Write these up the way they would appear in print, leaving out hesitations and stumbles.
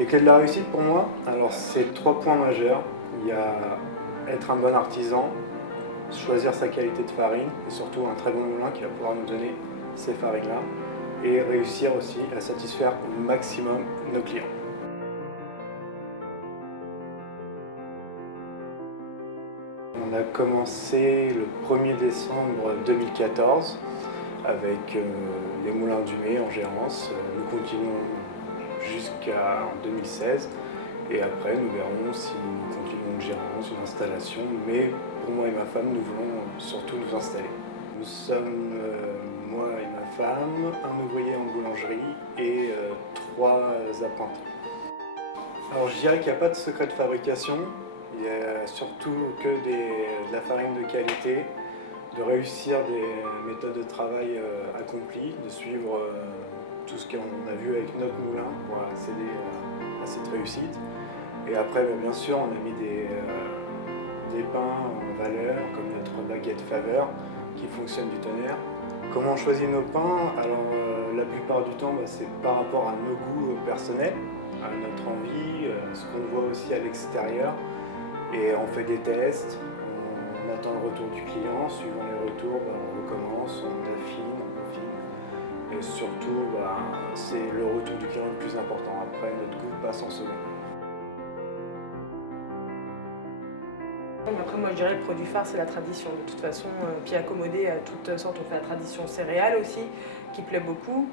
Les clés de la réussite pour moi, alors c'est 3 points majeurs. Il y a être un bon artisan, choisir sa qualité de farine et surtout un très bon moulin qui va pouvoir nous donner ces farines-là et réussir aussi à satisfaire au maximum nos clients. On a commencé le 1er décembre 2014 avec les Moulins du Mai en gérance. Nous continuons jusqu'à 2016 et après nous verrons si nous continuons une gérance, une installation, mais pour moi et ma femme, nous voulons surtout nous installer. Nous sommes, moi et ma femme, un ouvrier en boulangerie et 3 apprentis. Alors je dirais qu'il n'y a pas de secret de fabrication, il y a surtout que de la farine de qualité, de réussir des méthodes de travail accomplies, de suivre tout ce qu'on a vu avec notre moulin pour accéder à cette réussite. Et après, bien sûr, on a mis des pains en valeur, comme notre baguette faveur, qui fonctionne du tonnerre. Comment on choisit nos pains? Alors, la plupart du temps, c'est par rapport à nos goûts personnels, à notre envie, ce qu'on voit aussi à l'extérieur. Et on fait des tests, on attend le retour du client, suivant les retours, on recommence, on affine, on peaufine. Et surtout, c'est le retour du client le plus important. Après, notre goût passe en second. Après, moi je dirais le produit phare c'est la tradition. De toute façon, puis accommodé à toutes sortes, on fait la tradition céréales aussi, qui plaît beaucoup.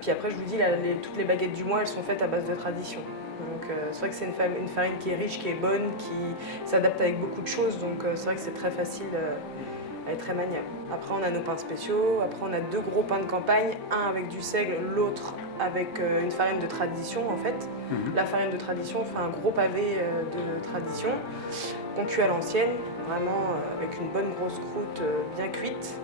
Puis après, je vous dis, toutes les baguettes du mois, elles sont faites à base de tradition. Donc c'est vrai que c'est une farine qui est riche, qui est bonne, qui s'adapte avec beaucoup de choses. Donc c'est vrai que c'est très facile, elle est très maniable. Après, on a nos pains spéciaux. Après, on a 2 gros pains de campagne, un avec du seigle, l'autre avec une farine de tradition en fait. La farine de tradition, on fait un gros pavé de tradition qu'on cuit à l'ancienne, vraiment avec une bonne grosse croûte bien cuite,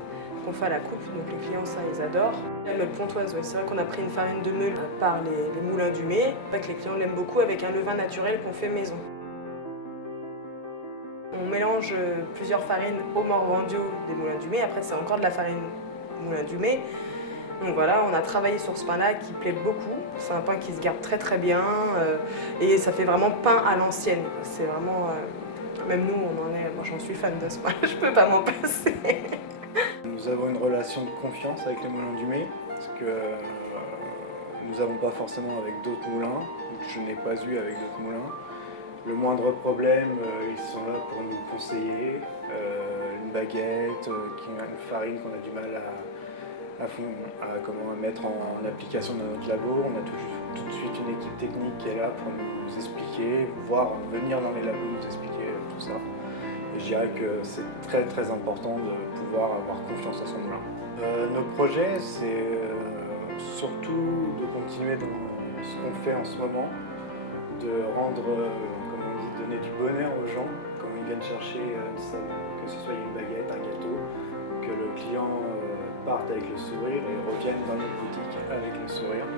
qu'on fait à la coupe, donc les clients ça ils adorent. Le pontoise, c'est vrai qu'on a pris une farine de meule par les Moulins du Mai, que les clients l'aiment beaucoup avec un levain naturel qu'on fait maison. On mélange plusieurs farines au morvandio des Moulins du Mai, après c'est encore de la farine Moulins du Mai. Donc voilà, on a travaillé sur ce pain-là qui plaît beaucoup. C'est un pain qui se garde très très bien et ça fait vraiment pain à l'ancienne. C'est vraiment, même nous on en est, moi j'en suis fan de ce pain, je peux pas m'en passer. Nous avons une relation de confiance avec les Moulins du Mai, parce que nous n'avons pas forcément avec d'autres moulins, je n'ai pas eu avec d'autres moulins. Le moindre problème, ils sont là pour nous conseiller. Une baguette, une farine qu'on a du mal à mettre en application dans notre labo. On a tout de suite une équipe technique qui est là pour nous expliquer, voire venir dans les labos nous expliquer tout ça. Et je dirais que c'est très très important de pouvoir avoir confiance à son moulin. Nos projets, c'est surtout de continuer dans ce qu'on fait en ce moment, de rendre, comme on dit, donner du bonheur aux gens quand ils viennent chercher que ce soit une baguette, un gâteau, que le client parte avec le sourire et revienne dans notre boutique avec le sourire.